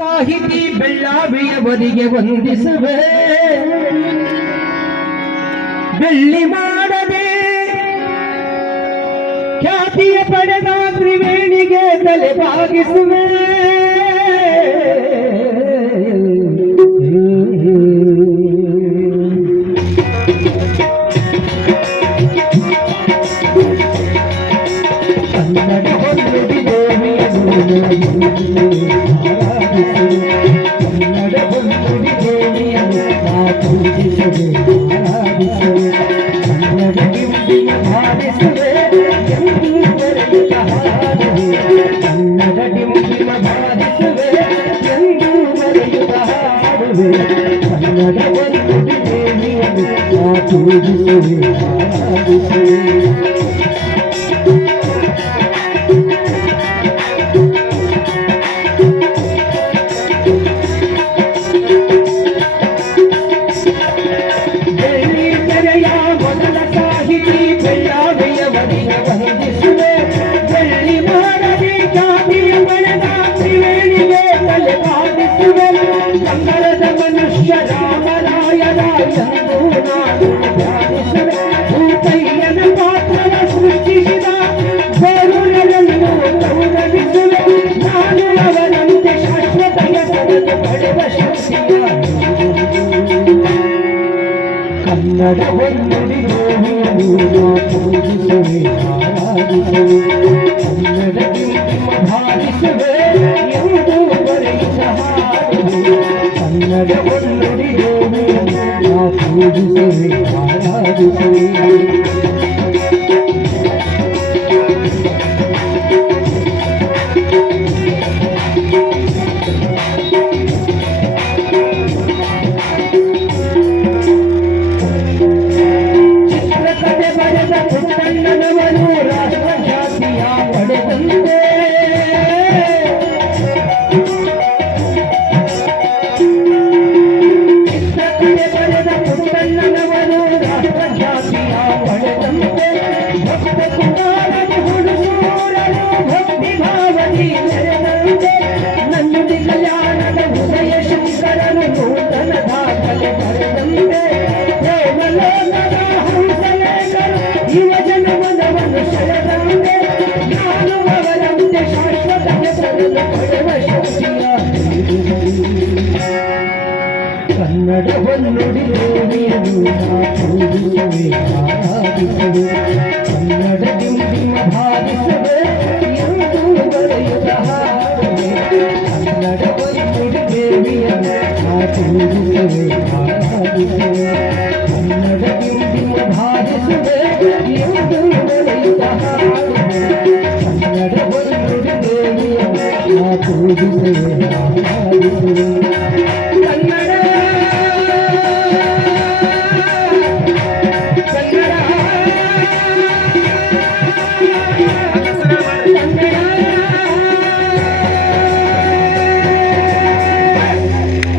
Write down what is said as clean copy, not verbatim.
ಸಾಹಿತಿ ಬೆಳ್ಳಾವಿಯವರಿಗೆ ವಂದಿಸುವೆ. ಬೆಳ್ಳಿ ಮಾಡದೆ ಖ್ಯಾತಿಯ ಪಡೆದ ತ್ರಿವೇಣಿಗೆ ತಲೆ ಬಾಗಿಸುವೆ. ಕನ್ನಡ ಹೊನ್ನುಡಿ ದೇವಿಯನ್ನು ಕನ್ನಡ ಹೊನ್ನುಡಿ ದೇವಿಯನ್ನು ಪೂಜಿಸುವೆ, ಆರಾಧಿಸುವೆ. ಕನ್ನಡ ಡಿಂಡಿಮ ಬಾರಿಸುವೆ ಎಂದು ಬರೆಯುತ್ತ ಹಾಡುವೆ. ಕನ್ನಡ ಡಿಂಡಿಮ ಬಾರಿಸುವೆ ಎಂದು ಬರೆಯುತ್ತ ಹಾಡುವೆ. ಕನ್ನಡ ಹೊನ್ನುಡಿ ದೇವಿಯನ್ನು ಪೂಜಿಸುವೆ, ಆರಾಧಿಸುವೆ. ಕನ್ನಡದ ಮನುಷ್ಯ ರಾಮರಾಯನ ಎಂದು ನಾನು ಧ್ಯಾನಿಸುವೆ. ಭೂತಯ್ಯನ ಪಾತ್ರವ ಸೃಷ್ಟಿಸಿದ ಗರುಡನನ್ನು ಗೌರವಿಸುವೆ. ನಾನು ಅವನಂತೆ ಶಾಶ್ವತ ಹೆಸರನ್ನು ಪಡೆದ ಶಕ್ತಿಯ ಕನ್ನಡ ಹೊನ್ನುಡಿ ದೇವಿಯನ್ನು ಪೂಜಿಸುವೆ, ಆರಾಧಿಸುವೆ. ಕನ್ನಡ ಡಿಂಡಿಮ ಬಾರಿಸುವೆ ಎಂದು ಬರೆಯುತ್ತ ಹಾಡುವೆ. ಕನ್ನಡ ಹೊನ್ನುಡಿ ದೇವಿಯನ್ನು ಪೂಜಿಸುವೆ, ಆರಾಧಿಸುವೆ. ಚಿತ್ರಕಥೆ ಬರೆದ ಪುಟ್ಟಣ್ಣನವರು ರಾಷ್ಟ್ರಖ್ಯಾತಿಯ ಪಡೆದಂತೆ. ಚಿತ್ರಕಥೆ ಬರೆದ ಪುಟ್ಟಣ್ಣನವರು ರಾಷ್ಟ್ರಖ್ಯಾತಿಯ ಪಡೆದಂತೆ. ಭಕ್ತ ಕುಮಾರನು ಹುಡುಗೂರನು ಭಕ್ತಿ ಭಾವದಿ ನೆರೆದಂತೆ. ನನ್ನುಡಿ ಕಲ್ಯಾಣದ ಉದಯ ಶಂಕರನು ನೂತನ ದಾಖಲೆ ಬರೆದಂತೆ. ದೇವಲೋಕದ ಹಂಸಲೇಖರು ಯುವ ಜನಮನವನ್ನು ಸೆಳೆದಂತೆ. ನಾನು ಅವರಂತೆ ಶಾಶ್ವತ ಹೆಸರನ್ನು ಪಡೆವ ಶಕ್ತಿಯ ಕನ್ನಡ ಹೊನ್ನುಡಿ ದೇವಿಯನ್ನು ಪೂಜಿಸುವೆ, ಆರಾಧಿಸುವೆ. ಕನ್ನಡ ಡಿಂಡಿಮ ಬಾರಿಸುವೆ ಎಂದು ಬರೆಯುತ್ತ ಹಾಡುವೆ. ಕನ್ನಡ ಹೊನ್ನುಡಿ ದೇವಿಯನ್ನು ಪೂಜಿಸುವೆ, ಆರಾಧಿಸುವೆ.